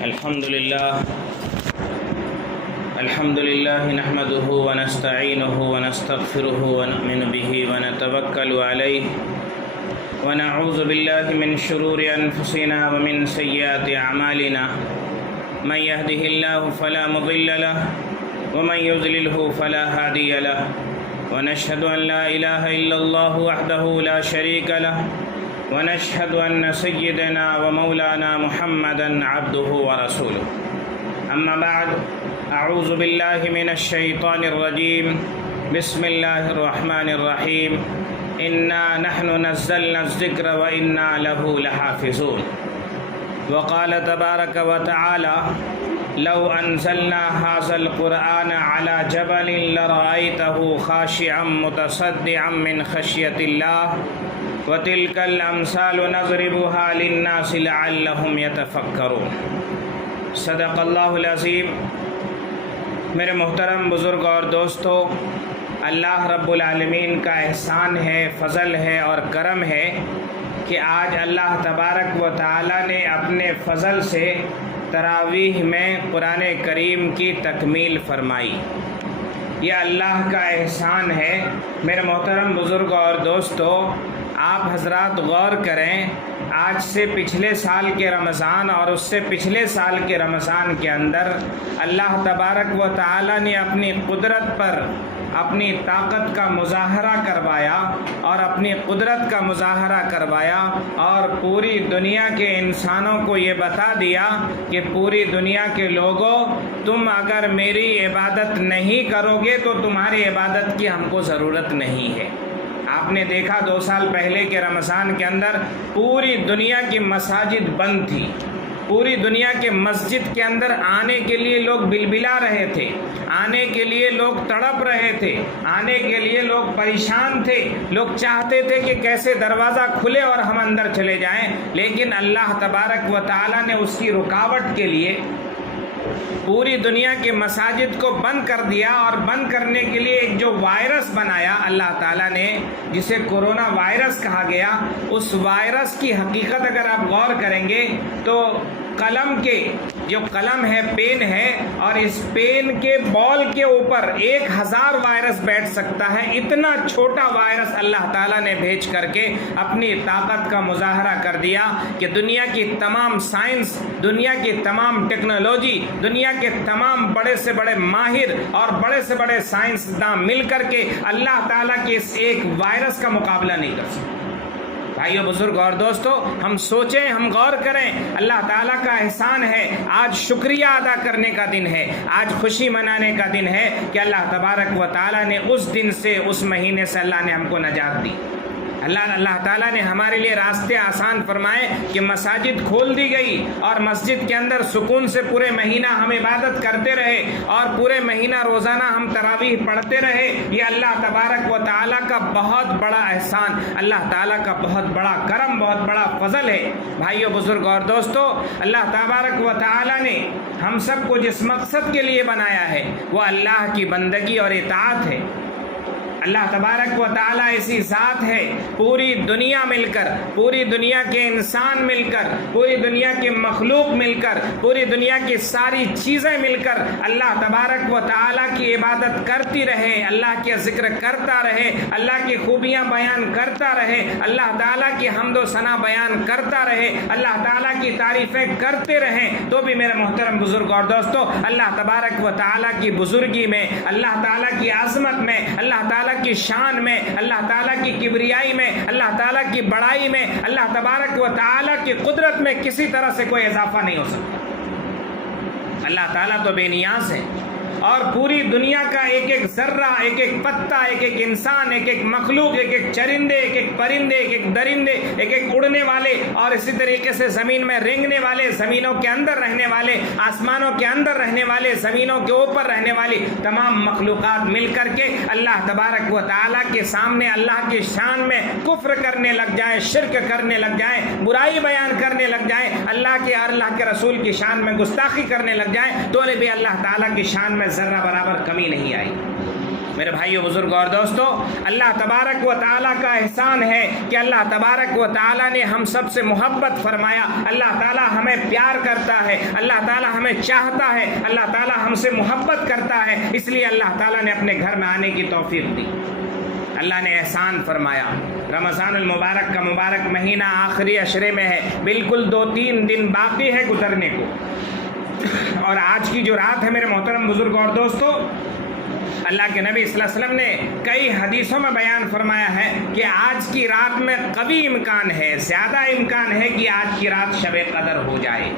الحمد لله نحمده ونستعينه ونستغفره ونؤمن به ونتوكل عليه ونعوذ بالله من شرور أنفسنا ومن سيئات أعمالنا من يهده الله فلا مضل له ومن يضلله فلا هادي له ونشهد أن لا إله إلا الله وحده لا شريك له ونشهد أن سيدنا ومولانا محمدا عبده ورسوله أما بعد أعوذ بالله من الشيطان الرجيم بسم الله الرحمن الرحيم إنا نحن نزلنا الذكر وإنا له لحافظون وقال تبارك وتعالى لو أنزلنا هذا القرآن على جبل لرأيته خاشعا متصدعا من خشية الله وتلك الأمثال نضربها للناس لعلهم يتفكرون صدق اللہ العظیم۔ میرے محترم بزرگ اور دوستو، اللہ رب العالمین کا احسان ہے، فضل ہے اور کرم ہے کہ آج اللہ تبارک و تعالی نے اپنے فضل سے تراویح میں قرآن کریم کی تکمیل فرمائی۔ یہ اللہ کا احسان ہے۔ میرے محترم بزرگ اور دوستو، آپ حضرات غور کریں، آج سے پچھلے سال کے رمضان اور اس سے پچھلے سال کے رمضان کے اندر اللہ تبارک و تعالی نے اپنی قدرت پر اپنی طاقت کا مظاہرہ کروایا اور اپنی قدرت کا مظاہرہ کروایا اور پوری دنیا کے انسانوں کو یہ بتا دیا کہ پوری دنیا کے لوگوں، تم اگر میری عبادت نہیں کرو گے تو تمہاری عبادت کی ہم کو ضرورت نہیں ہے۔ آپ نے دیکھا 2 سال پہلے کے رمضان کے اندر پوری دنیا کی مساجد بند تھی، پوری دنیا کے مسجد کے اندر آنے کے لیے لوگ بلبلا رہے تھے، آنے کے لیے لوگ تڑپ رہے تھے، آنے کے لیے لوگ پریشان تھے، لوگ چاہتے تھے کہ کیسے دروازہ کھلے اور ہم اندر چلے جائیں، لیکن اللہ تبارک و تعالی نے اس کی رکاوٹ کے لیے پوری دنیا کے مساجد کو بند کر دیا، اور بند کرنے کے لیے ایک جو وائرس بنایا اللہ تعالیٰ نے، جسے کورونا وائرس کہا گیا، اس وائرس کی حقیقت اگر آپ غور کریں گے تو قلم کے جو قلم ہے، پین ہے، اور اس پین کے بال کے اوپر 1000 وائرس بیٹھ سکتا ہے۔ اتنا چھوٹا وائرس اللہ تعالیٰ نے بھیج کر کے اپنی طاقت کا مظاہرہ کر دیا کہ دنیا کی تمام سائنس، دنیا کی تمام ٹیکنالوجی، دنیا کے تمام بڑے سے بڑے ماہر اور بڑے سے بڑے سائنسداں مل کر کے اللہ تعالیٰ کے اس ایک وائرس کا مقابلہ نہیں کر سکتے۔ بھائیو، بزرگ اور دوستو، ہم سوچیں، ہم غور کریں، اللہ تعالیٰ کا احسان ہے۔ آج شکریہ ادا کرنے کا دن ہے، آج خوشی منانے کا دن ہے کہ اللہ تبارک و تعالیٰ نے اس دن سے، اس مہینے سے اللہ نے ہم کو نجات دی۔ اللہ تعالیٰ نے ہمارے لیے راستے آسان فرمائے کہ مساجد کھول دی گئی اور مسجد کے اندر سکون سے پورے مہینہ ہم عبادت کرتے رہے اور پورے مہینہ روزانہ ہم تراویح پڑھتے رہے۔ یہ اللہ تبارک و تعالیٰ کا بہت بڑا احسان، اللہ تعالیٰ کا بہت بڑا کرم، بہت بڑا فضل ہے۔ بھائیو، بزرگ اور دوستو، اللہ تبارک و تعالیٰ نے ہم سب کو جس مقصد کے لیے بنایا ہے وہ اللہ کی بندگی اور اطاعت ہے۔ اللہ تبارک و تعالیٰ ایسی ذات ہے، پوری دنیا مل کر، پوری دنیا کے انسان مل کر، پوری دنیا کے مخلوق مل کر، پوری دنیا کی ساری چیزیں مل کر اللہ تبارک و تعالیٰ کی عبادت کرتی رہے، اللہ کے ذکر کرتا رہے، اللہ کی خوبیاں بیان کرتا رہے، اللہ تعالیٰ کی حمد و ثنا بیان کرتا رہے، اللہ تعالیٰ کی تعریفیں کرتے رہیں، تو بھی میرے محترم بزرگ اور دوستو، اللہ تبارک و تعالیٰ کی بزرگی میں، اللہ تعالیٰ کی عظمت میں، اللہ تعالیٰ کی شان میں، اللہ تعالیٰ کی کبریائی میں، اللہ تعالیٰ کی بڑائی میں، اللہ تبارک و تعالیٰ کی قدرت میں کسی طرح سے کوئی اضافہ نہیں ہو سکتا۔ اللہ تعالیٰ تو بے نیاز ہے، اور پوری دنیا کا ایک ایک ذرہ، ایک ایک پتا، ایک ایک انسان، ایک ایک مخلوق، ایک ایک چرندے، ایک ایک پرندے، ایک ایک درندے، ایک ایک اڑنے والے، اور اسی طریقے سے زمین میں رینگنے والے، زمینوں کے اندر رہنے والے، آسمانوں کے اندر رہنے والے، زمینوں کے اوپر رہنے والی تمام مخلوقات مل کر کے اللہ تبارک و تعالیٰ کے سامنے اللہ کی شان میں کفر کرنے لگ جائیں، شرک کرنے لگ جائیں، برائی بیان کرنے لگ جائیں، اللہ کے اور اللہ کے رسول کی شان میں گستاخی کرنے لگ جائیں، تو بھی اللہ تعالیٰ کی شان میں ذرہ برابر کمی نہیں آئی۔ میرے بھائیو بزرگ اور دوستو، اللہ تبارک و تعالیٰ کا احسان ہے کہ اللہ تبارک و تعالیٰ نے ہم سب سے محبت فرمایا، اللہ تعالیٰ ہمیں پیار کرتا ہے، اللہ تعالیٰ ہمیں چاہتا ہے، اللہ تعالیٰ ہم سے محبت کرتا ہے، اس لیے اللہ تعالیٰ نے اپنے گھر میں آنے کی توفیق دی۔ اللہ نے احسان فرمایا۔ رمضان المبارک کا مبارک مہینہ آخری عشرے میں ہے، بالکل 2-3 دن باقی ہے گزرنے کو، اور آج کی جو رات ہے میرے محترم بزرگ اور دوستو، اللہ کے نبی صلی اللہ علیہ وسلم نے کئی حدیثوں میں بیان فرمایا ہے کہ آج کی رات میں قوی امکان ہے، زیادہ امکان ہے کہ آج کی رات شب قدر ہو جائے۔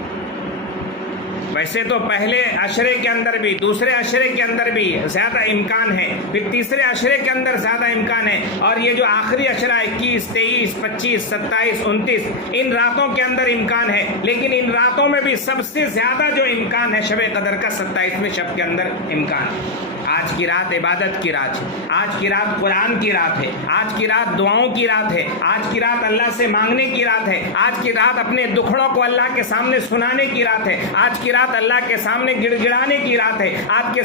ویسے تو پہلے عشرے کے اندر بھی، دوسرے عشرے کے اندر بھی زیادہ امکان ہے، پھر تیسرے عشرے کے اندر زیادہ امکان ہے، اور یہ جو آخری عشرہ 21، 23، 25، 27، 29 ان راتوں کے اندر امکان ہے، لیکن ان راتوں میں بھی سب سے زیادہ جو امکان ہے شب قدر کا 27ویں شب کے اندر امکان ہے۔ آج کی رات عبادت کی رات ہے، آج کی رات قرآن کی رات ہے، آج کی رات دعاؤں کی رات ہے، آج کی رات اللہ سے مانگنے کی رات ہے، آج کی رات اپنے دکھڑوں کو اللہ کے سامنے سنانے کی رات ہے، آج کی رات اللہ کے سامنے گڑ گڑانے کی رات ہے، آج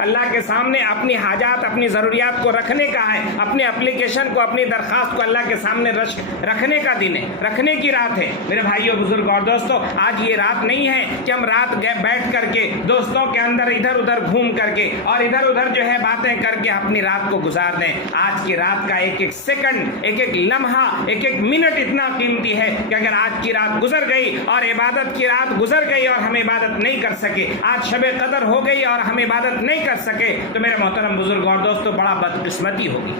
اللہ کے سامنے اپنی حاجات، اپنی ضروریات کو رکھنے کا ہے، اپنے اپلیکیشن کو، اپنی درخواست کو اللہ کے سامنے رکھنے کا دن ہے، رکھنے کی رات ہے۔ میرے بھائیوں بزرگ اور دوستو، آج یہ رات نہیں ہے کہ ہم رات بیٹھ کر کے دوستوں کے اندر ادھر ادھر گھوم کر کے اور ادھر ادھر جو ہے باتیں کر کے اپنی رات کو گزار دیں۔ آج کی رات کا ایک ایک سیکنڈ، ایک ایک لمحہ، ایک ایک منٹ اتنا قیمتی ہے کہ اگر آج کی رات گزر گئی اور عبادت کی رات گزر گئی اور ہم عبادت نہیں کر سکے، آج شب قدر ہو گئی اور ہم عبادت نہیں کر سکے، تو میرے محترم بزرگ اور دوستو بڑا بدقسمتی ہوگی،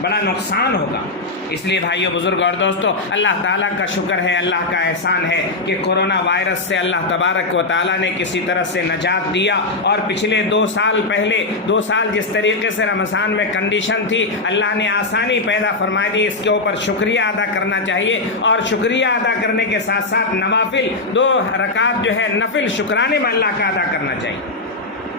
بڑا نقصان ہوگا۔ اس لیے بھائیو بزرگ اور دوستو، اللہ تعالیٰ کا شکر ہے، اللہ کا احسان ہے کہ کورونا وائرس سے اللہ تبارک و تعالیٰ نے کسی طرح سے نجات دیا، اور پچھلے 2 سال جس طریقے سے رمضان میں کنڈیشن تھی، اللہ نے آسانی پیدا فرما دی، اس کے اوپر شکریہ ادا کرنا چاہیے، اور شکریہ ادا کرنے کے ساتھ ساتھ نوافل 2 رکعت جو ہے نفل شکرانے میں اللہ کا ادا کرنا چاہیے۔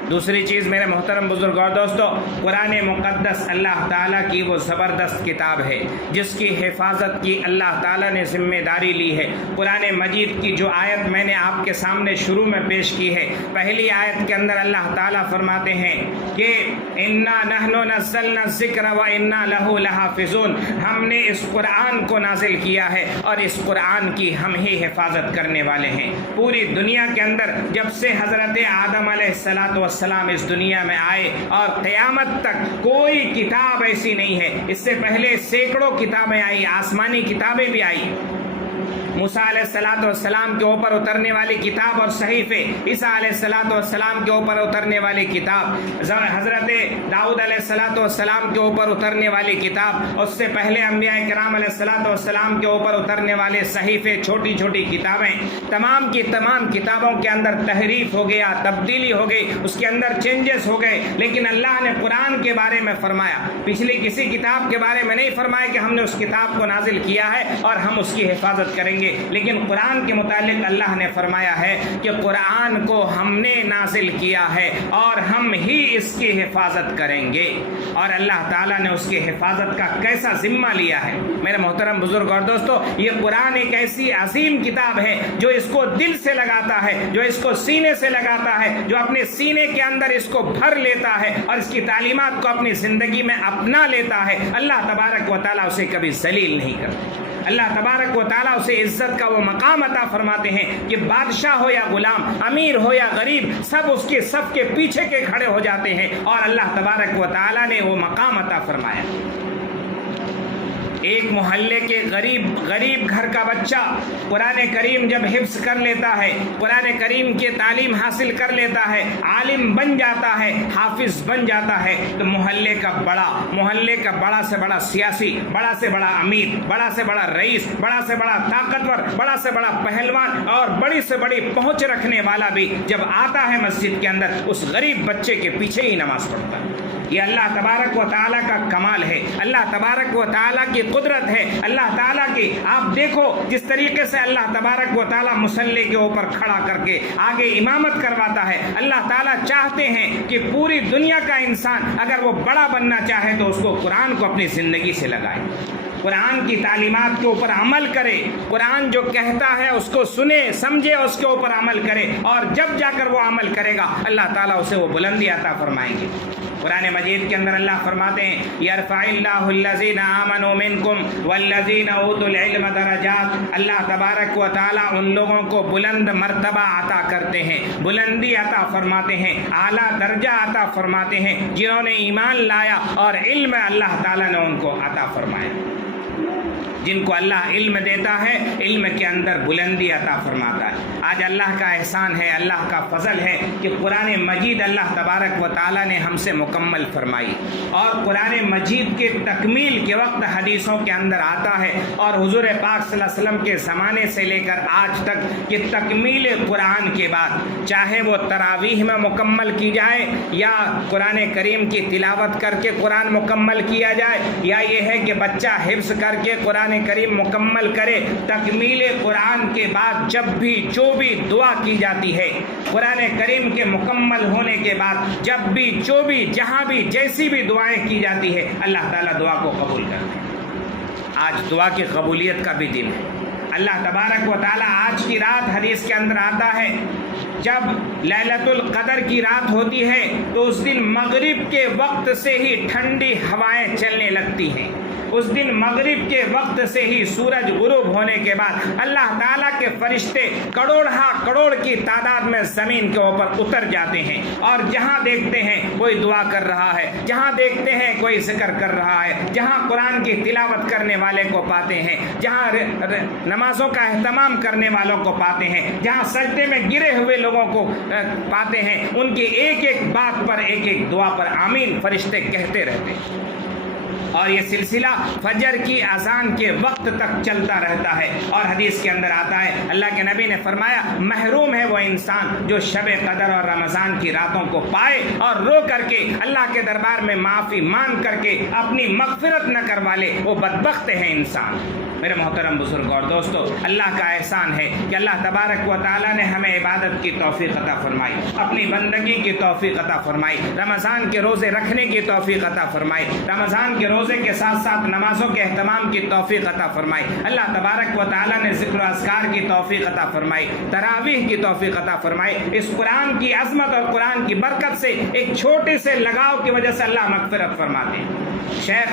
دوسری چیز میرے محترم بزرگ اور دوستو، قرآن مقدس اللہ تعالیٰ کی وہ زبردست کتاب ہے جس کی حفاظت کی اللہ تعالیٰ نے ذمہ داری لی ہے۔ قرآن مجید کی جو آیت میں نے آپ کے سامنے شروع میں پیش کی ہے، پہلی آیت کے اندر اللہ تعالیٰ فرماتے ہیں کہ اِنَّا نَحْنُ نَزَّلْنَا الذِّكْرَ وَإِنَّا لَهُ لَحَافِظُونَ، ہم نے اس قرآن کو نازل کیا ہے اور اس قرآن کی ہم ہی حفاظت کرنے والے ہیں۔ پوری دنیا کے اندر جب سے حضرت آدم علیہ السلام اس دنیا میں آئے اور قیامت تک کوئی کتاب ایسی نہیں ہے، اس سے پہلے سینکڑوں کتابیں آئی، آسمانی کتابیں بھی آئی، موسیٰ علیہ السلام کے اوپر اترنے والی کتاب اور صحیفے، عیسیٰ علیہ السلام کے اوپر اترنے والی کتاب، حضرت داؤد علیہ السلام کے اوپر اترنے والی کتاب، اس سے پہلے انبیاء کرام علیہ السلام کے اوپر اترنے والے صحیفے، چھوٹی چھوٹی کتابیں، تمام کی تمام کتابوں کے اندر تحریف ہو گیا، تبدیلی ہو گئی، اس کے اندر چینجز ہو گئے، لیکن اللہ نے قرآن کے بارے میں فرمایا، پچھلی کسی کتاب کے بارے میں نہیں فرمایا کہ ہم نے اس کتاب کو نازل کیا ہے اور ہم اس کی حفاظت کریں گے، لیکن قرآن کے متعلق اللہ نے فرمایا ہے کہ قرآن کو ہم نے نازل کیا ہے اور ہم ہی اس کی حفاظت کریں گے، اور اللہ تعالیٰ نے اس کی حفاظت کا کیسا ذمہ لیا ہے۔ میرے محترم بزرگ اور دوستو، یہ قرآن ایک ایسی عظیم کتاب ہے جو اس کو دل سے لگاتا ہے، جو اس کو سینے سے لگاتا ہے، جو اپنے سینے کے اندر اس کو بھر لیتا ہے اور اس کی تعلیمات کو اپنی زندگی میں اپنا لیتا ہے، اللہ تبارک و تعالیٰ اسے کبھی ذلیل نہیں کرتا۔ اللہ تبارک و تعالیٰ اسے عزت کا وہ مقام عطا فرماتے ہیں کہ بادشاہ ہو یا غلام، امیر ہو یا غریب، سب اس کے صف کے پیچھے کے کھڑے ہو جاتے ہیں، اور اللہ تبارک و تعالیٰ نے وہ مقام عطا فرمایا۔ ایک محلے کے غریب گھر کا بچہ قرآن کریم جب حفظ کر لیتا ہے، قرآن کریم کی تعلیم حاصل کر لیتا ہے، عالم بن جاتا ہے، حافظ بن جاتا ہے، تو محلے کا بڑا سے بڑا سیاسی، بڑا سے بڑا امیر، بڑا سے بڑا رئیس، بڑا سے بڑا طاقتور، بڑا سے بڑا پہلوان اور بڑی سے بڑی پہنچ رکھنے والا بھی جب آتا ہے مسجد کے اندر، اس غریب بچے کے پیچھے ہی نماز پڑھتا ہے۔ یہ اللہ تبارک و تعالیٰ کا کمال ہے، اللہ تبارک و تعالیٰ کی قدرت ہے، اللہ تعالیٰ کی، آپ دیکھو جس طریقے سے اللہ تبارک و تعالیٰ مصلی کے اوپر کھڑا کر کے آگے امامت کرواتا ہے۔ اللہ تعالیٰ چاہتے ہیں کہ پوری دنیا کا انسان اگر وہ بڑا بننا چاہے تو اس کو قرآن کو اپنی زندگی سے لگائے، قرآن کی تعلیمات کے اوپر عمل کرے، قرآن جو کہتا ہے اس کو سنے سمجھے، اس کے اوپر عمل کرے، اور جب جا کر وہ عمل کرے گا اللہ تعالیٰ اسے وہ بلندی عطا فرمائیں گے۔ قرآن مجید کے اندر اللہ فرماتے ہیں یرفع اللہ الذین آمنوا منکم والذین اوتوا العلم درجات، اللہ تبارک و تعالیٰ ان لوگوں کو بلند مرتبہ عطا کرتے ہیں، بلندی عطا فرماتے ہیں، اعلیٰ درجہ عطا فرماتے ہیں جنہوں نے ایمان لایا اور علم اللہ تعالیٰ نے ان کو عطا فرمایا۔ جن کو اللہ علم دیتا ہے علم کے اندر بلندی عطا فرماتا ہے۔ آج اللہ کا احسان ہے، اللہ کا فضل ہے کہ قرآن مجید اللہ تبارک و تعالیٰ نے ہم سے مکمل فرمائی، اور قرآن مجید کے تکمیل کے وقت حدیثوں کے اندر آتا ہے، اور حضور پاک صلی اللہ علیہ وسلم کے زمانے سے لے کر آج تک کہ تکمیل قرآن کے بعد چاہے وہ تراویح میں مکمل کی جائے یا قرآن کریم کی تلاوت کر کے قرآن مکمل کیا جائے، یا یہ ہے کہ بچہ حفظ کر کے قرآن کریم مکمل کرے، تکمیل قرآن کے بعد جب بھی جو بھی دعا کی جاتی ہے قرآن کریم کے مکمل ہونے کے بعد، جب بھی جو بھی جہاں بھی جیسی بھی دعائیں کی جاتی ہے اللہ تعالیٰ دعا کو قبول کرتے ہیں۔ آج دعا کی قبولیت کا بھی دن ہے۔ اللہ تبارک و تعالیٰ آج کی رات حدیث کے اندر آتا ہے جب لیلۃ القدر کی رات ہوتی ہے تو اس دن مغرب کے وقت سے ہی ٹھنڈی ہوائیں چلنے لگتی ہیں، اس دن مغرب کے وقت سے ہی سورج غروب ہونے کے بعد اللہ تعالیٰ کے فرشتے کروڑ کی تعداد میں زمین کے اوپر اتر جاتے ہیں، اور جہاں دیکھتے ہیں کوئی دعا کر رہا ہے، جہاں دیکھتے ہیں کوئی ذکر کر رہا ہے، جہاں قرآن کی تلاوت کرنے والے کو پاتے ہیں، جہاں نمازوں کا اہتمام کرنے والوں کو پاتے ہیں، جہاں سجدے میں گرے ہوئے لوگوں کو پاتے ہیں، ان کی ایک ایک بات پر ایک ایک دعا پر آمین فرشتے کہتے رہتے ہیں، اور یہ سلسلہ فجر کی اذان کے وقت تک چلتا رہتا ہے۔ اور حدیث کے اندر آتا ہے اللہ کے نبی نے فرمایا محروم ہے وہ انسان جو شب قدر اور رمضان کی راتوں کو پائے اور رو کر کے اللہ کے دربار میں معافی مانگ کر کے اپنی مغفرت نہ کروا لے، وہ بدبخت ہے انسان۔ میرے محترم بزرگ اور دوستو، اللہ کا احسان ہے کہ اللہ تبارک و تعالیٰ نے ہمیں عبادت کی توفیق عطا فرمائی، اپنی بندگی کی توفیق عطا فرمائی، رمضان کے روزے رکھنے کی توفیق عطا فرمائی، رمضان کے روزے کے ساتھ ساتھ نمازوں کے اہتمام کی توفیق عطا فرمائی، اللہ تبارک و تعالیٰ نے ذکر و اذکار کی توفیق عطا فرمائی، تراویح کی توفیق عطا فرمائی۔ اس قرآن کی عظمت اور قرآن کی برکت سے ایک چھوٹے سے لگاؤ کی وجہ سے اللہ مغفرت فرماتے ہیں۔ شیخ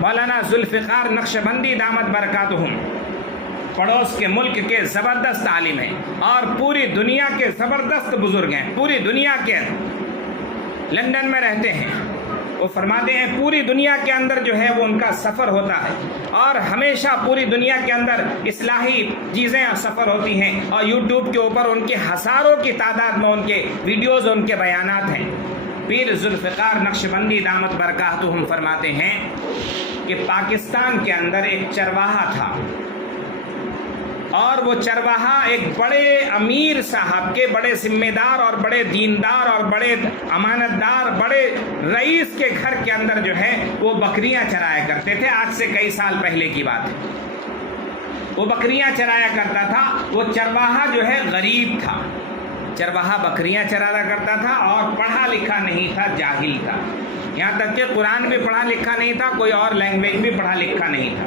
مولانا ذوالفقار نقشبندی دامت برکاتہم پڑوس کے ملک کے زبردست عالم ہیں اور پوری دنیا کے زبردست بزرگ ہیں، پوری دنیا کے لندن میں رہتے ہیں۔ وہ فرماتے ہیں پوری دنیا کے اندر جو ہے وہ ان کا سفر ہوتا ہے، اور ہمیشہ پوری دنیا کے اندر اصلاحی چیزیں سفر ہوتی ہیں، اور یوٹیوب کے اوپر ان کے ہزاروں کی تعداد میں ان کے ویڈیوز ان کے بیانات ہیں۔ پیر ذوالفقار نقشبندی دامت برکاتہم فرماتے ہیں کہ پاکستان کے اندر ایک چرواہا تھا، اور وہ چرواہا ایک بڑے امیر صاحب کے، بڑے ذمہ دار اور بڑے دیندار اور بڑے امانت دار بڑے رئیس کے گھر کے اندر جو ہے وہ بکریاں چرایا کرتے تھے۔ آج سے کئی سال پہلے کی بات ہے، وہ بکریاں چرایا کرتا تھا۔ وہ چرواہا جو ہے غریب تھا، چرواہا بکریاں چرایا کرتا تھا اور پڑھا لکھا نہیں تھا، جاہل تھا، یہاں تک کہ قرآن بھی پڑھا لکھا نہیں تھا، کوئی اور لینگویج بھی پڑھا لکھا نہیں تھا،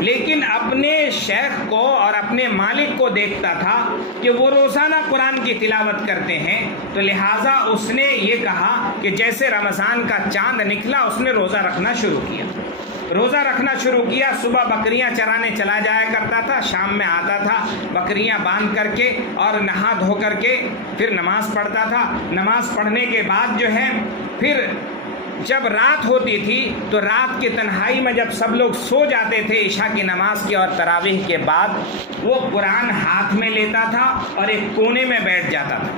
لیکن اپنے شیخ کو اور اپنے مالک کو دیکھتا تھا کہ وہ روزانہ قرآن کی تلاوت کرتے ہیں، تو لہٰذا اس نے یہ کہا کہ جیسے رمضان کا چاند نکلا اس نے روزہ رکھنا شروع کیا، روزہ رکھنا شروع کیا۔ صبح بکریاں چرانے چلا جایا کرتا تھا، شام میں آتا تھا بکریاں باندھ کر کے اور نہا دھو کر کے پھر نماز پڑھتا تھا۔ نماز پڑھنے کے بعد جو ہے پھر جب رات ہوتی تھی تو رات کی تنہائی میں جب سب لوگ سو جاتے تھے عشاء کی نماز کے اور تراویح کے بعد، وہ قرآن ہاتھ میں لیتا تھا اور ایک کونے میں بیٹھ جاتا تھا۔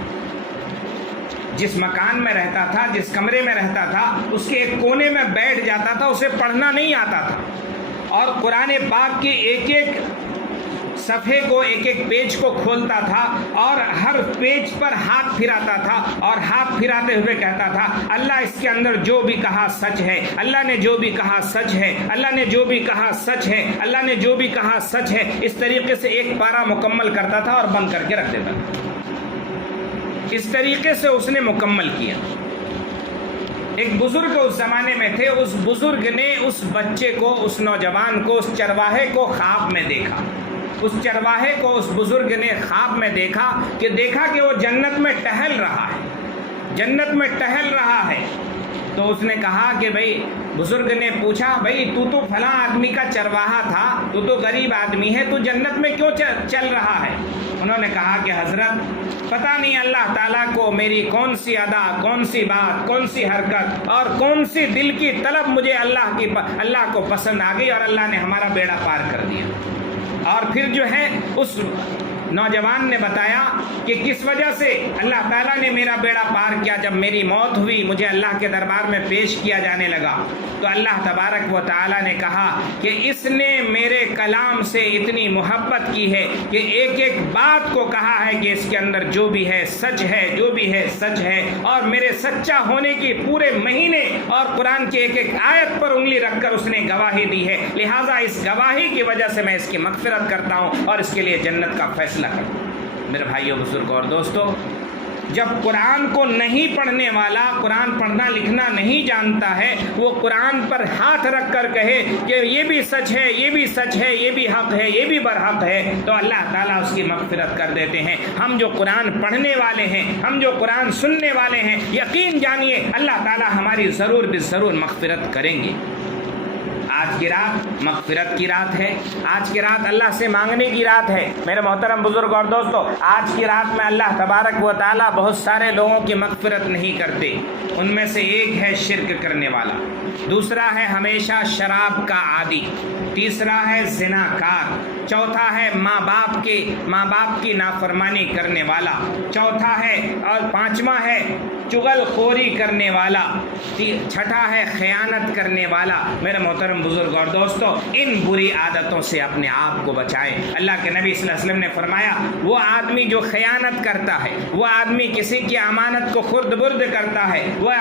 جس مکان میں رہتا تھا، جس کمرے میں رہتا تھا، اس کے ایک کونے میں بیٹھ جاتا تھا، اسے پڑھنا نہیں آتا تھا، اور قرآن پاک کی ایک ایک صفحے کو، ایک ایک پیج کو کھولتا تھا اور ہر پیج پر ہاتھ پھراتا تھا، اور ہاتھ پھراتے ہوئے کہتا تھا اللہ اس کے اندر جو بھی کہا سچ ہے، اللہ نے جو بھی کہا سچ ہے، اللہ نے جو بھی کہا سچ ہے، اللہ نے جو بھی کہا سچ ہے۔ اس طریقے سے ایک پارہ مکمل کرتا تھا اور بند کر کے رکھ دیتا تھا۔ اس طریقے سے اس نے مکمل کیا۔ ایک بزرگ اس زمانے میں تھے، اس بزرگ نے اس بچے کو، اس نوجوان کو، اس چرواہے کو خواب میں دیکھا۔ اس چرواہے کو اس بزرگ نے خواب میں دیکھا کہ وہ جنت میں ٹہل رہا ہے، جنت میں ٹہل رہا ہے، تو اس نے کہا کہ بھائی بزرگ نے پوچھا بھائی تو فلاں آدمی کا چرواہا تھا، تو غریب آدمی ہے، تو جنت میں کیوں چل رہا ہے؟ انہوں نے کہا کہ حضرت پتہ نہیں اللہ تعالیٰ کو میری کون سی ادا، کون سی بات، کون سی حرکت اور کون سی دل کی طلب مجھے اللہ کو پسند آ گئی اور اللہ نے ہمارا بیڑا پار کر دیا۔ اور پھر جو ہے اس نوجوان نے بتایا کہ کس وجہ سے اللہ تعالیٰ نے میرا بیڑا پار کیا۔ جب میری موت ہوئی، مجھے اللہ کے دربار میں پیش کیا جانے لگا تو اللہ تبارک و تعالیٰ نے کہا کہ اس نے میرے کلام سے اتنی محبت کی ہے کہ ایک ایک بات کو کہا ہے کہ اس کے اندر جو بھی ہے سچ ہے، جو بھی ہے سچ ہے، اور میرے سچا ہونے کی پورے مہینے اور قرآن کی ایک ایک آیت پر انگلی رکھ کر اس نے گواہی دی ہے، لہٰذا اس گواہی کی وجہ سے میں اس کی مغفرت کرتا ہوں اور اس کے لیے جنت کا فیصلہ کرتا ہوں۔ میرے بھائیوں، بزرگوں اور دوستو، جب قرآن کو نہیں پڑھنے والا، قرآن پڑھنا لکھنا نہیں جانتا ہے، وہ قرآن پر ہاتھ رکھ کر کہے کہ یہ بھی سچ ہے، یہ بھی سچ ہے، یہ بھی حق ہے، یہ بھی برحق ہے، تو اللہ تعالیٰ اس کی مغفرت کر دیتے ہیں۔ ہم جو قرآن پڑھنے والے ہیں، ہم جو قرآن سننے والے ہیں، یقین جانیے اللہ تعالیٰ ہماری ضرور بضرور مغفرت کریں گے۔ آج کی رات مغفرت کی رات ہے، آج کی رات اللہ سے مانگنے کی رات ہے۔ میرے محترم بزرگ اور دوستو، آج کی رات میں اللہ تبارک و تعالیٰ بہت سارے لوگوں کی مغفرت نہیں کرتے۔ ان میں سے ایک ہے شرک کرنے والا، دوسرا ہے ہمیشہ شراب کا عادی، تیسرا ہے زنا کار، چوتھا ہے ماں باپ کی نافرمانی کرنے والا، چوتھا ہے اور پانچواں ہے چغل خوری کرنے والا، چھٹا ہے خیانت کرنے والا۔ میرے محترم بزرگ اور دوستو، ان بری عادتوں سے اپنے آپ کو بچائیں۔ اللہ کے نبی صلی اللہ علیہ وسلم نے فرمایا وہ آدمی جو خیانت کرتا ہے، وہ آدمی کسی کی امانت کو خرد برد کرتا ہے، وہ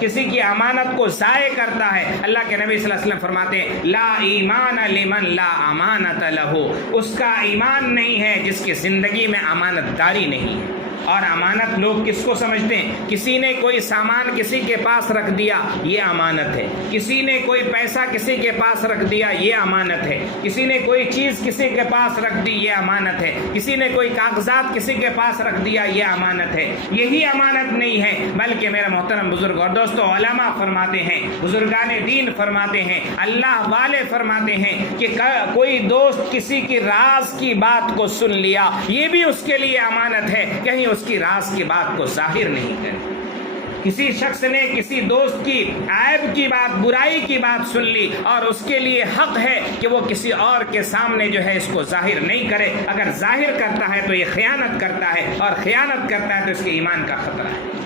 کسی کی امانت کو ضائع کرتا ہے، اللہ کے نبی صلی اللہ علیہ وسلم فرماتے ہیں لا ایمان لمن لا امانت لہ، اس کا ایمان نہیں ہے جس کی زندگی میں امانت داری نہیں ہے۔ اور امانت لوگ کس کو سمجھتے ہیں؟ کسی نے کوئی سامان کسی کے پاس رکھ دیا، یہ امانت ہے۔ کسی نے کوئی پیسہ کسی کے پاس رکھ دیا، یہ امانت ہے۔ کسی نے کوئی چیز کسی کے پاس رکھ دی، یہ امانت ہے۔ کسی نے کوئی کاغذات کسی کے پاس رکھ دیا، یہ امانت ہے۔ یہی امانت نہیں ہے، بلکہ میرا محترم بزرگ اور دوستو، علماء فرماتے ہیں، بزرگان دین فرماتے ہیں، اللہ والے فرماتے ہیں کہ کوئی دوست کسی کی راز کی بات کو سن لیا، یہ بھی اس کے لیے امانت ہے، کہیں اس کی راز کی بات کو ظاہر نہیں کرے۔ کسی شخص نے کسی دوست کی عیب کی بات، برائی کی بات سن لی، اور اس کے لیے حق ہے کہ وہ کسی اور کے سامنے جو ہے اس کو ظاہر نہیں کرے۔ اگر ظاہر کرتا ہے تو یہ خیانت کرتا ہے، اور خیانت کرتا ہے تو اس کے ایمان کا خطرہ ہے۔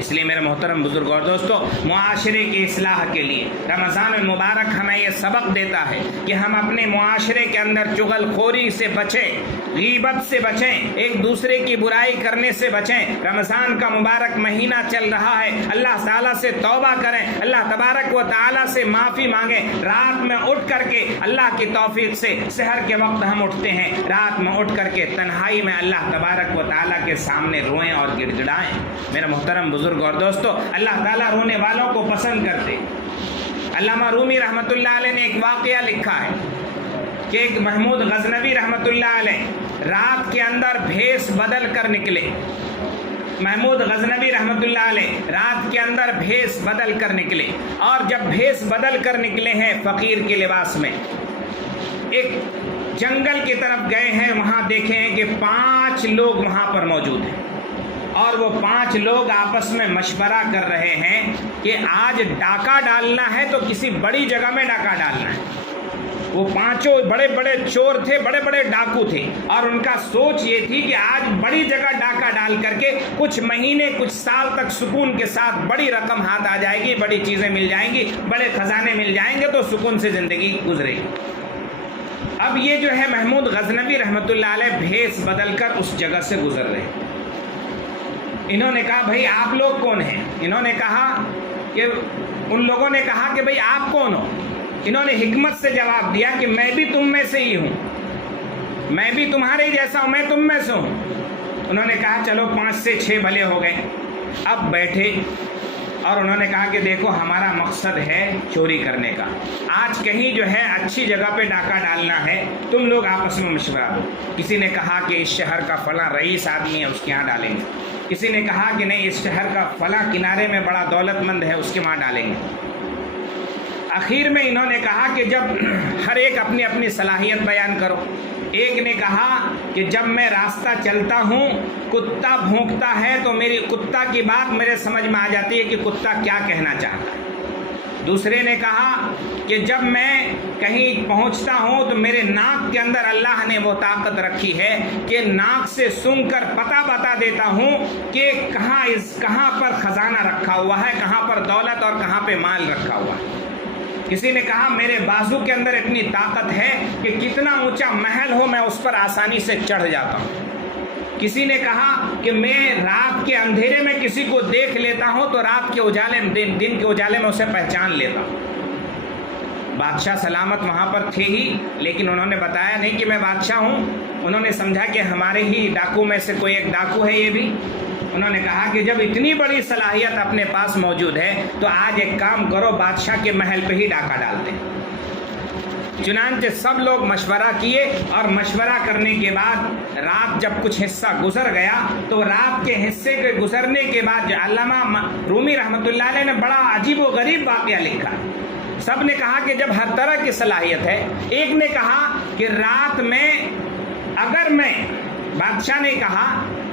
اس لیے میرے محترم بزرگ اور دوستو، معاشرے کی اصلاح کے لیے رمضان المبارک ہمیں یہ سبق دیتا ہے کہ ہم اپنے معاشرے کے اندر چغل خوری سے بچیں، غیبت سے بچیں، ایک دوسرے کی برائی کرنے سے بچیں۔ رمضان کا مبارک مہینہ چل رہا ہے، اللہ تعالیٰ سے توبہ کریں، اللہ تبارک و تعالیٰ سے معافی مانگیں۔ رات میں اٹھ کر کے اللہ کی توفیق سے سحر کے وقت ہم اٹھتے ہیں، رات میں اٹھ کر کے تنہائی میں اللہ تبارک و تعالیٰ کے سامنے روئیں اور گڑ گڑائیں۔ میرا محترم بزرگ اور دوستو، اللہ تعالیٰ رونے والوں کو پسند کرتے۔ علامہ رومی رحمۃ اللہ علیہ نے ایک واقعہ لکھا ہے کہ ایک محمود غزنوی رحمۃ اللہ علیہ رات کے اندر بھیس بدل کر نکلے۔ محمود غزنوی رحمۃ اللہ علیہ رات کے اندر بھیس بدل کر نکلے، اور جب بھیس بدل کر نکلے ہیں فقیر کے لباس میں، ایک جنگل کی طرف گئے ہیں، وہاں دیکھے ہیں کہ 5 لوگ وہاں پر موجود ہیں، اور وہ 5 لوگ آپس میں مشورہ کر رہے ہیں کہ آج ڈاکہ ڈالنا ہے تو کسی بڑی جگہ میں ڈاکہ ڈالنا ہے۔ وہ 5 بڑے بڑے چور تھے، بڑے بڑے ڈاکو تھے، اور ان کا سوچ یہ تھی کہ آج بڑی جگہ ڈاکہ ڈال کر کے کچھ مہینے کچھ سال تک سکون کے ساتھ بڑی رقم ہاتھ آ جائے گی، بڑی چیزیں مل جائیں گی، بڑے خزانے مل جائیں گے، تو سکون سے زندگی گزرے گی۔ اب یہ جو ہے محمود غزنوی رحمۃ اللہ علیہ بھیس بدل کر اس جگہ سے گزر رہے ہیں۔ انہوں نے کہا بھائی آپ لوگ کون ہیں؟ انہوں نے کہا کہ ان لوگوں نے کہا کہ بھائی آپ کون ہو؟ انہوں نے حکمت سے جواب دیا کہ میں بھی تم میں سے ہی ہوں، میں بھی تمہارے جیسا ہوں، میں تم میں سے ہوں۔ انہوں نے کہا چلو 5 سے 6 بھلے ہو گئے۔ اب بیٹھے اور انہوں نے کہا کہ دیکھو ہمارا مقصد ہے چوری کرنے کا، آج کہیں جو ہے اچھی جگہ پہ ڈاکہ ڈالنا ہے، تم لوگ آپس میں مشورہ دو۔ کسی نے کہا کہ اس شہر کا فلاں رئیس آدمی ہے، اس کے یہاں ڈالیں گے۔ کسی نے کہا کہ نہیں اس شہر کا فلاں کنارے میں بڑا دولت مند ہے اس کے وہاں ڈالیں گے۔ آخر میں انہوں نے کہا کہ جب ہر ایک اپنی اپنی صلاحیت بیان کرو۔ ایک نے کہا کہ جب میں راستہ چلتا ہوں کتا بھونکتا ہے تو میری کتا کی بات میرے سمجھ میں آ جاتی ہے کہ کتا کیا کہنا چاہتا ہے۔ دوسرے نے کہا کہ جب میں کہیں پہنچتا ہوں تو میرے ناک کے اندر اللہ نے وہ طاقت رکھی ہے کہ ناک سے سونگھ کر پتہ بتا دیتا ہوں کہ کہاں پر خزانہ رکھا ہوا ہے، کہاں پر دولت اور کہاں پہ مال رکھا ہوا ہے۔ کسی نے کہا میرے بازو کے اندر اتنی طاقت ہے کہ کتنا اونچا محل ہو میں اس پر آسانی سے چڑھ جاتا ہوں۔ کسی نے کہا کہ میں رات کے اندھیرے میں کسی کو دیکھ لیتا ہوں تو رات کے اجالے دن کے اجالے میں اسے پہچان لیتا ہوں۔ بادشاہ سلامت وہاں پر تھے ہی، لیکن انہوں نے بتایا نہیں کہ میں بادشاہ ہوں۔ انہوں نے سمجھا کہ ہمارے ہی ڈاکو میں سے کوئی ایک ڈاکو ہے یہ بھی۔ انہوں نے کہا کہ جب اتنی بڑی صلاحیت اپنے پاس موجود ہے تو آج ایک کام کرو، بادشاہ کے محل پہ ہی ڈاکہ ڈال دیں۔ چنانچہ سب لوگ مشورہ کیے اور مشورہ کرنے کے بعد رات جب کچھ حصہ گزر گیا تو رات کے حصے کے گزرنے کے بعد علامہ رومی رحمۃ اللہ علیہ نے بڑا عجیب و غریب واقعہ لکھا۔ سب نے کہا کہ جب ہر طرح کی صلاحیت ہے، ایک نے کہا کہ رات میں اگر میں بادشاہ نے کہا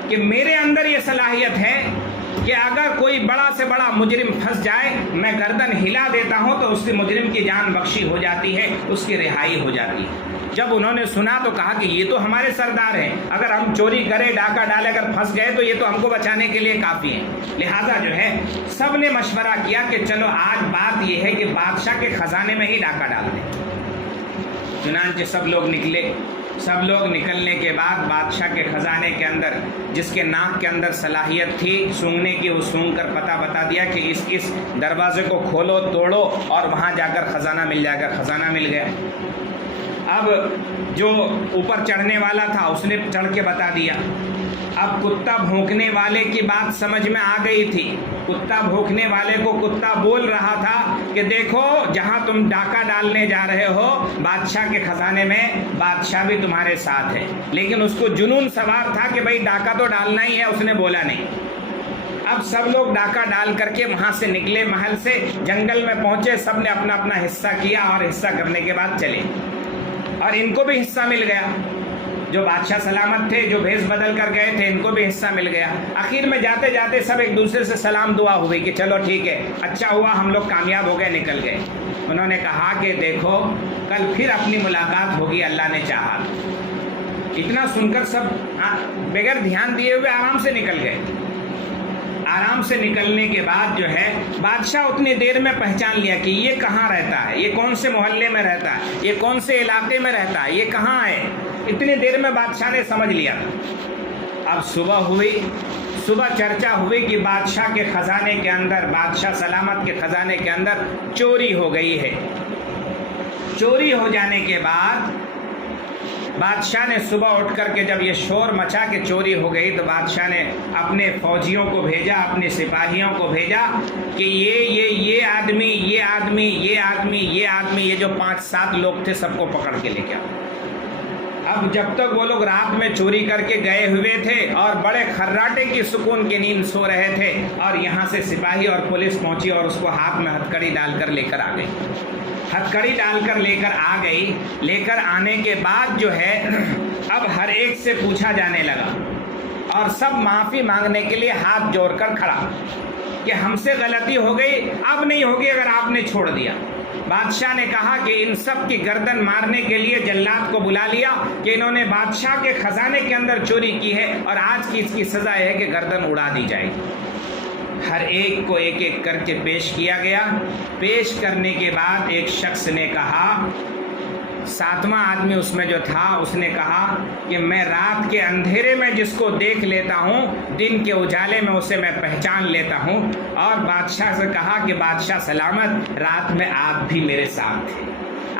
کہ میرے اندر یہ صلاحیت ہے کہ اگر کوئی بڑا سے بڑا مجرم پھنس جائے میں گردن ہلا دیتا ہوں تو اس سے مجرم کی جان بخشی ہو جاتی ہے، اس کی رہائی ہو جاتی ہے۔ جب انہوں نے سنا تو کہا کہ یہ تو ہمارے سردار ہیں، اگر ہم چوری کرے ڈاکہ ڈالے اگر پھنس گئے تو یہ تو ہم کو بچانے کے لیے کافی ہیں۔ لہٰذا جو ہے سب نے مشورہ کیا کہ چلو آج بات یہ ہے کہ بادشاہ کے خزانے میں ہی ڈاکہ ڈال دیں۔ چنانچہ سب لوگ نکلے۔ سب لوگ نکلنے کے بعد بادشاہ کے خزانے کے اندر جس کے ناک کے اندر صلاحیت تھی سونگنے کی، وہ سونگ کر پتہ بتا دیا کہ اس دروازے کو کھولو توڑو اور وہاں جا کر خزانہ مل جائے گا۔ خزانہ مل گیا۔ اب جو اوپر چڑھنے والا تھا اس نے چڑھ کے بتا دیا۔ اب کتا بھونکنے والے کی بات سمجھ میں آ گئی تھی۔ کتا بھونکنے والے کو کتا بول رہا تھا کہ دیکھو جہاں تم ڈاکہ ڈالنے جا رہے ہو بادشاہ کے خزانے میں، بادشاہ بھی تمہارے ساتھ ہے۔ لیکن اس کو جنون سوار تھا کہ بھائی ڈاکہ تو ڈالنا ہی ہے، اس نے بولا نہیں۔ اب سب لوگ ڈاکہ ڈال کر کے وہاں سے نکلے، محل سے جنگل میں پہنچے، سب نے اپنا اپنا حصہ کیا اور حصہ کرنے کے بعد چلے اور ان کو بھی حصہ مل گیا۔ جو بادشاہ سلامت تھے، جو بھیس بدل کر گئے تھے، ان کو بھی حصہ مل گیا۔ آخر میں جاتے جاتے سب ایک دوسرے سے سلام دعا ہوئی کہ چلو ٹھیک ہے، اچھا ہوا ہم لوگ کامیاب ہو گئے، نکل گئے۔ انہوں نے کہا کہ دیکھو کل پھر اپنی ملاقات ہوگی، اللہ نے چاہا۔ اتنا سن کر سب بغیر دھیان دیے ہوئے آرام سے نکل گئے۔ آرام سے نکلنے کے بعد جو ہے بادشاہ اتنی دیر میں پہچان لیا کہ یہ کہاں رہتا ہے، یہ کون سے محلے میں رہتا ہے، یہ کون سے علاقے میں رہتا ہے، یہ کہاں ہے۔ اتنی دیر میں بادشاہ نے سمجھ لیا۔ اب صبح ہوئی، صبح چرچا ہوئی کہ بادشاہ کے خزانے کے اندر، بادشاہ سلامت کے خزانے کے اندر چوری ہو گئی ہے۔ چوری ہو جانے کے بعد بادشاہ نے صبح اٹھ کر کے جب یہ شور مچا کہ چوری ہو گئی تو بادشاہ نے اپنے فوجیوں کو بھیجا، اپنے سپاہیوں کو بھیجا کہ یہ آدمی یہ جو 5-7 لوگ تھے سب کو پکڑ کے لے کے آؤ۔ اب جب تک وہ لوگ رات میں چوری کر کے گئے ہوئے تھے اور بڑے خراٹے کی سکون کی نیند سو رہے تھے اور یہاں سے سپاہی اور پولیس پہنچی اور اس کو ہاتھ میں ہتھکڑی ڈال کر لے کر آ گئی۔ ہتھکڑی ڈال کر لے کر آ گئی۔ لے کر آنے کے بعد جو ہے اب ہر ایک سے پوچھا جانے لگا اور سب معافی مانگنے کے لیے ہاتھ جوڑ کر کھڑا کہ ہم سے غلطی ہو گئی، اب نہیں ہوگی اگر آپ نے چھوڑ دیا۔ بادشاہ نے کہا کہ ان سب کی گردن مارنے کے لیے جلاد کو بلا لیا کہ انہوں نے بادشاہ کے خزانے کے اندر چوری کی ہے اور آج کی اس کی سزا ہے کہ گردن اڑا دی جائے گی۔ ہر ایک کو ایک ایک کر کے پیش کیا گیا۔ پیش کرنے کے بعد ایک شخص نے کہا، 7واں آدمی اس میں جو تھا اس نے کہا کہ میں رات کے اندھیرے میں جس کو دیکھ لیتا ہوں دن کے اجالے میں اسے میں پہچان لیتا ہوں، اور بادشاہ سے کہا کہ بادشاہ سلامت، رات میں آپ بھی میرے ساتھ تھے،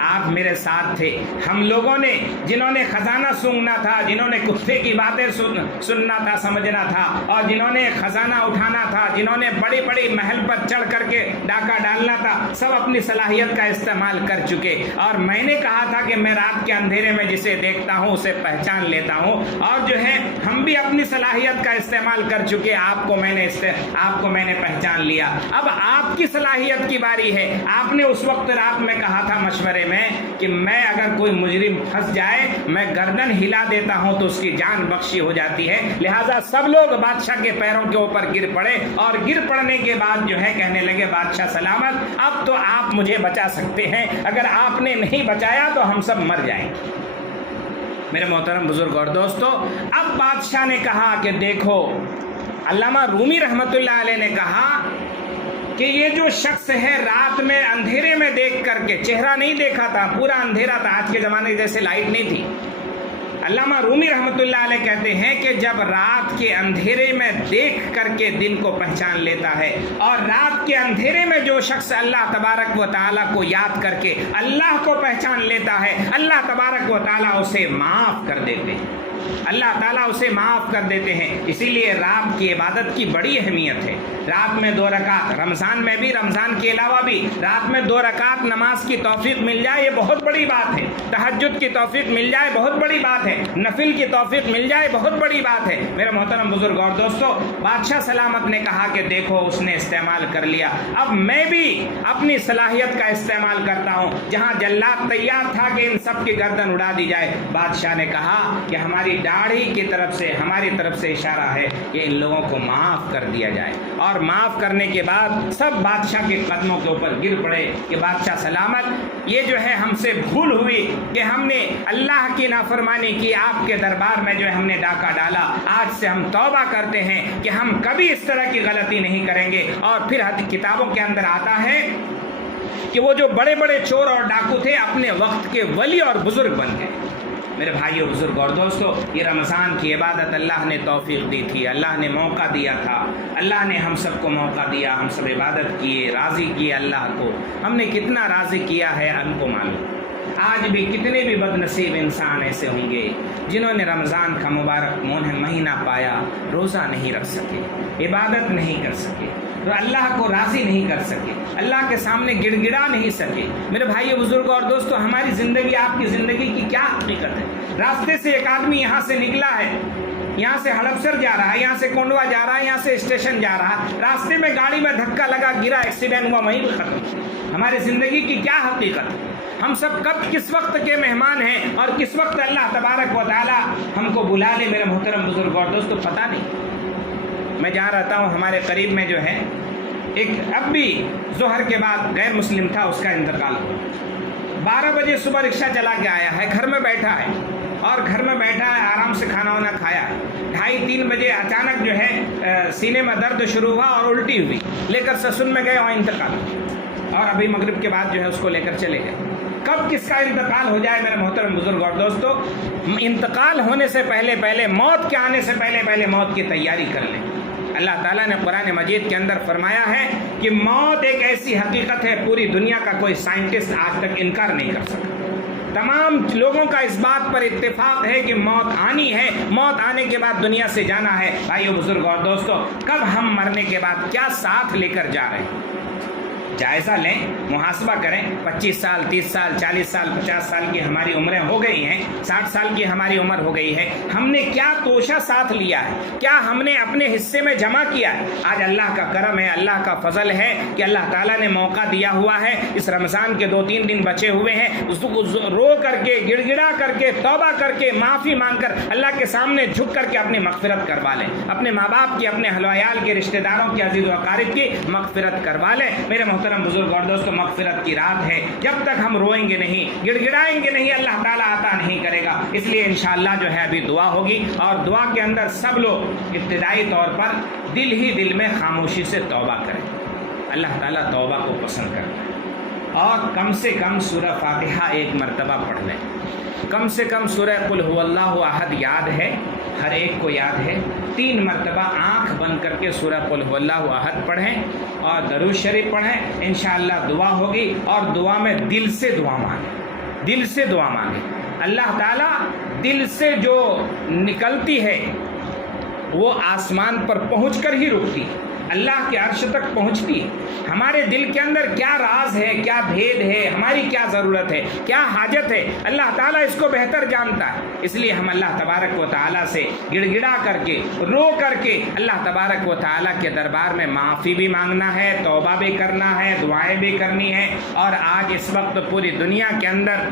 آپ میرے ساتھ تھے۔ ہم لوگوں نے جنہوں نے خزانہ سونگنا تھا، جنہوں نے کتے کی باتیں سننا تھا، سمجھنا تھا، اور جنہوں نے خزانہ اٹھانا تھا، جنہوں نے بڑی بڑی محل پر چڑھ کر کے ڈاکہ ڈالنا تھا، سب اپنی صلاحیت کا استعمال کر چکے۔ اور میں نے کہا تھا کہ میں رات کے اندھیرے میں جسے دیکھتا ہوں اسے پہچان لیتا ہوں، اور جو ہے ہم بھی اپنی صلاحیت کا استعمال کر چکے، آپ کو میں نے پہچان لیا۔ اب آپ کی صلاحیت کی باری ہے۔ آپ نے اس وقت رات میں کہا تھا مشورے میں کہ میں اگر کوئی مجرم پھنس جائے میں گردن ہلا دیتا ہوں تو اس کی جان بخشی ہو جاتی ہے۔ لہٰذا سب لوگ بادشاہ کے پیروں کے اوپر گر پڑے، اور گر پڑنے کے بعد جو ہے کہنے لگے بادشاہ سلامت، اب تو آپ مجھے بچا سکتے ہیں، اگر آپ نے نہیں بچایا تو ہم سب مر جائیں گے۔ میرے محترم بزرگ اور دوستو، اب بادشاہ نے کہا کہ دیکھو، علامہ رومی رحمۃ اللہ علیہ نے کہا کہ یہ جو شخص ہے رات میں اندھیرے میں دیکھ کر کے، چہرہ نہیں دیکھا تھا، پورا اندھیرا تھا، آج کے زمانے جیسے لائٹ نہیں تھی۔ علامہ رومی رحمۃ اللہ علیہ کہتے ہیں کہ جب رات کے اندھیرے میں دیکھ کر کے دن کو پہچان لیتا ہے، اور رات کے اندھیرے میں جو شخص اللہ تبارک و تعالیٰ کو یاد کر کے اللہ کو پہچان لیتا ہے، اللہ تبارک و تعالیٰ اسے معاف کر دیتے ہیں، اللہ تعالیٰ اسے معاف کر دیتے ہیں۔ اسی لیے رات کی عبادت کی بڑی اہمیت ہے۔ رات میں 2 رکعت، رمضان میں بھی، رمضان کے علاوہ بھی رات میں 2 رکعت نماز کی توفیق مل جائے، یہ بہت بڑی بات ہے۔ تہجد کی توفیق مل جائے، بہت بڑی بات ہے۔ نفل کی توفیق مل جائے، بہت بڑی بات ہے۔ میرے محترم بزرگ اور دوستو، بادشاہ سلامت نے کہا کہ دیکھو اس نے استعمال کر لیا، اب میں بھی اپنی صلاحیت کا استعمال کرتا ہوں۔ جہاں جلاد تیار تھا کہ ان سب کی گردن اڑا دی جائے، بادشاہ نے کہا کہ ہماری داڑھی کی طرف سے، ہماری طرف سے اشارہ ہے کہ ان لوگوں کو معاف کر دیا جائے۔ اور معاف کرنے کے بعد سب بادشاہ کے قدموں کے اوپر گر پڑے کہ بادشاہ سلامت، یہ جو ہے ہم سے بھول ہوئی کہ ہم نے اللہ کی نافرمانی کی، آپ کے دربار میں جو ہے ہم نے ڈاکہ ڈالا، آج سے ہم توبہ کرتے ہیں کہ ہم کبھی اس طرح کی غلطی نہیں کریں گے۔ اور پھر کتابوں کے اندر آتا ہے کہ وہ جو بڑے بڑے چور اور ڈاکو تھے اپنے وقت کے ولی اور بزرگ بن گئے۔ میرے بھائیو، بزرگ اور دوستو، یہ رمضان کی عبادت اللہ نے توفیق دی تھی، اللہ نے موقع دیا تھا، اللہ نے ہم سب کو موقع دیا، ہم سب عبادت کیے، راضی کیے اللہ کو۔ ہم نے کتنا راضی کیا ہے ہم کو معلوم۔ آج بھی کتنے بھی بد نصیب انسان ایسے ہوں گے جنہوں نے رمضان کا مبارک مہینہ پایا، روزہ نہیں رکھ سکے، عبادت نہیں کر سکے، اللہ کو راضی نہیں کر سکے، اللہ کے سامنے گڑ گڑا نہیں سکے۔ میرے بھائیو، بزرگوں اور دوستو، ہماری زندگی، آپ کی زندگی کی کیا حقیقت ہے؟ راستے سے ایک آدمی یہاں سے نکلا ہے، یہاں سے ہڑپسر جا رہا ہے، یہاں سے کونڈوا جا رہا ہے، یہاں سے اسٹیشن جا رہا ہے، راستے میں گاڑی میں دھکا لگا، گرا، ایکسیڈنٹ ہوا، وہیں بھی ختم۔ ہماری زندگی کی کیا حقیقت ہے؟ ہم سب کب کس وقت کے مہمان ہیں اور کس وقت اللہ تبارک و تعالی ہم کو بلا لے، میرے محترم بزرگ اور دوستو پتہ نہیں۔ میں جہاں رہتا ہوں ہمارے قریب میں جو ہے ایک اب بھی ظہر کے بعد غیر مسلم تھا، اس کا انتقال ہوا۔ 12 بجے صبح رکشہ چلا کے آیا ہے، گھر میں بیٹھا ہے، اور گھر میں بیٹھا ہے، آرام سے کھانا وانا کھایا ہے۔ 2:30-3 بجے اچانک جو ہے سینے میں درد شروع ہوا اور الٹی ہوئی، لے کر سسن میں گئے اور انتقال، اور ابھی مغرب کے بعد جو ہے اس کو لے کر چلے گئے۔ کب کس کا انتقال ہو جائے میرے محترم بزرگ اور دوستو، انتقال ہونے سے پہلے موت کے آنے سے پہلے موت کی تیاری کر لیں۔ اللہ تعالیٰ نے قرآن مجید کے اندر فرمایا ہے کہ موت ایک ایسی حقیقت ہے، پوری دنیا کا کوئی سائنٹسٹ آج تک انکار نہیں کر سکا۔ تمام لوگوں کا اس بات پر اتفاق ہے کہ موت آنی ہے، موت آنے کے بعد دنیا سے جانا ہے۔ بھائیو، بزرگ اور دوستو، کب ہم مرنے کے بعد کیا ساتھ لے کر جا رہے ہیں؟ جائزہ لیں، محاسبہ کریں۔ 25 سال، 30 سال، 40 سال، 50 سال کی ہماری عمریں ہو گئی ہیں، 60 سال کی ہماری عمر ہو گئی ہے، ہم نے کیا توشہ ساتھ لیا ہے؟ کیا ہم نے اپنے حصے میں جمع کیا ہے؟ آج اللہ کا کرم ہے، اللہ کا فضل ہے کہ اللہ تعالیٰ نے موقع دیا ہوا ہے، اس رمضان کے 2-3 دن بچے ہوئے ہیں، اس کو رو کر کے، گڑ گڑا کر کے، توبہ کر کے، معافی مانگ کر اللہ کے سامنے جھک کر کے اپنی مغفرت کروا لیں، اپنے ماں باپ کی، اپنے اہل و عیال کے، رشتہ داروں کی، عزیز و اقارب کی مغفرت کروا لیں۔ میرے محترم بزرگ اور دوستو، مغفرت کی رات ہے، جب تک ہم روئیں گے نہیں، گڑ گڑائیں گے نہیں، اللہ تعالیٰ عطا نہیں کرے گا۔ اس لیے انشاءاللہ جو ہے ابھی دعا ہوگی، اور دعا کے اندر سب لوگ ابتدائی طور پر دل ہی دل میں خاموشی سے توبہ کریں۔ اللہ تعالیٰ توبہ کو پسند کرتا ہے، اور کم سے کم سورہ فاتحہ ایک مرتبہ پڑھ لیں، کم سے کم سورہ قل هو اللہ احد یاد ہے، ہر ایک کو یاد ہے، 3 مرتبہ آنکھ بند کر کے سورہ قل هو اللہ احد پڑھیں اور درود شریف پڑھیں، انشاءاللہ دعا ہوگی، اور دعا میں دل سے دعا مانگیں۔ دل سے دعا مانگیں. اللہ تعالیٰ دل سے جو نکلتی ہے وہ آسمان پر پہنچ کر ہی رکتی ہے، اللہ کے عرش تک پہنچتی ہے. ہمارے دل کے اندر کیا راز ہے، کیا بھید ہے، ہماری کیا ضرورت ہے، کیا حاجت ہے، اللہ تعالیٰ اس کو بہتر جانتا ہے. اس لیے ہم اللہ تبارک و تعالیٰ سے گڑ گڑا کر کے، رو کر کے اللہ تبارک و تعالیٰ کے دربار میں معافی بھی مانگنا ہے، توبہ بھی کرنا ہے، دعائیں بھی کرنی ہے. اور آج اس وقت پوری دنیا کے اندر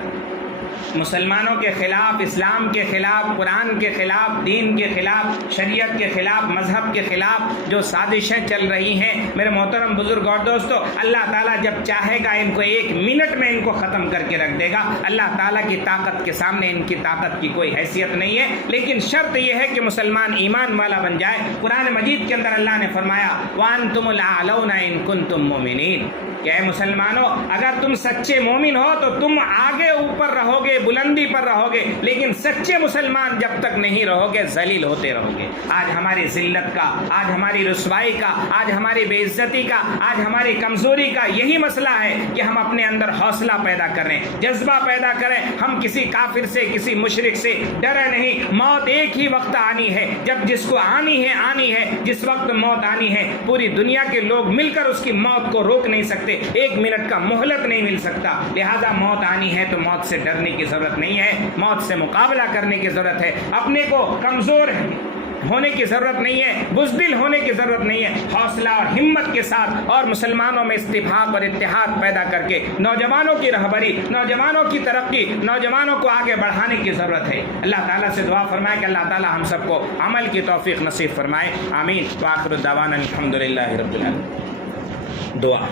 مسلمانوں کے خلاف، اسلام کے خلاف، قرآن کے خلاف، دین کے خلاف، شریعت کے خلاف، مذہب کے خلاف جو سازشیں چل رہی ہیں، میرے محترم بزرگ اور دوستو، اللہ تعالیٰ جب چاہے گا ان کو 1 منٹ میں ان کو ختم کر کے رکھ دے گا. اللہ تعالیٰ کی طاقت کے سامنے ان کی طاقت کی کوئی حیثیت نہیں ہے. لیکن شرط یہ ہے کہ مسلمان ایمان والا بن جائے. قرآن مجید کے اندر اللہ نے فرمایا وَأَنْتُمُ الْأَعْلَوْنَ إِن كُنتُم مُؤْمِنِينَ، کہ اے مسلمانوں اگر تم سچے مومن ہو تو تم آگے اوپر رہو گے، بلندی پر رہو گے. لیکن سچے مسلمان جب تک نہیں رہو گے ذلیل ہوتے رہو گے. آج ہماری ذلت کا، آج ہماری رسوائی کا، آج ہماری بے عزتی کا، آج ہماری کمزوری کا یہی مسئلہ ہے کہ ہم اپنے اندر حوصلہ پیدا کریں، جذبہ پیدا کریں. ہم کسی کافر سے، کسی مشرک سے ڈرے نہیں. موت ایک ہی وقت آنی ہے، جب جس کو آنی ہے، جس وقت موت آنی ہے پوری دنیا کے لوگ مل کر اس کی موت کو روک نہیں سکتے. 1 منٹ کا مہلت نہیں مل سکتا. لہذا موت آنی ہے تو موت سے ڈرنے کی ضرورت نہیں ہے، موت سے مقابلہ کرنے کی ضرورت ہے. اپنے کو کمزور ہونے کی ضرورت نہیں ہے، بزدل ہونے کی ضرورت نہیں ہے. حوصلہ اور ہمت کے ساتھ اور مسلمانوں میں اتفاق اور اتحاد پیدا کر کے نوجوانوں کی رہبری، نوجوانوں کی ترقی، نوجوانوں کو آگے بڑھانے کی ضرورت ہے. اللہ تعالیٰ سے دعا فرمائے کہ اللہ تعالیٰ ہم سب کو عمل کی توفیق نصیب فرمائے. آمین. وآخر الدعوانا الحمدللہ رب العالمین. دعا.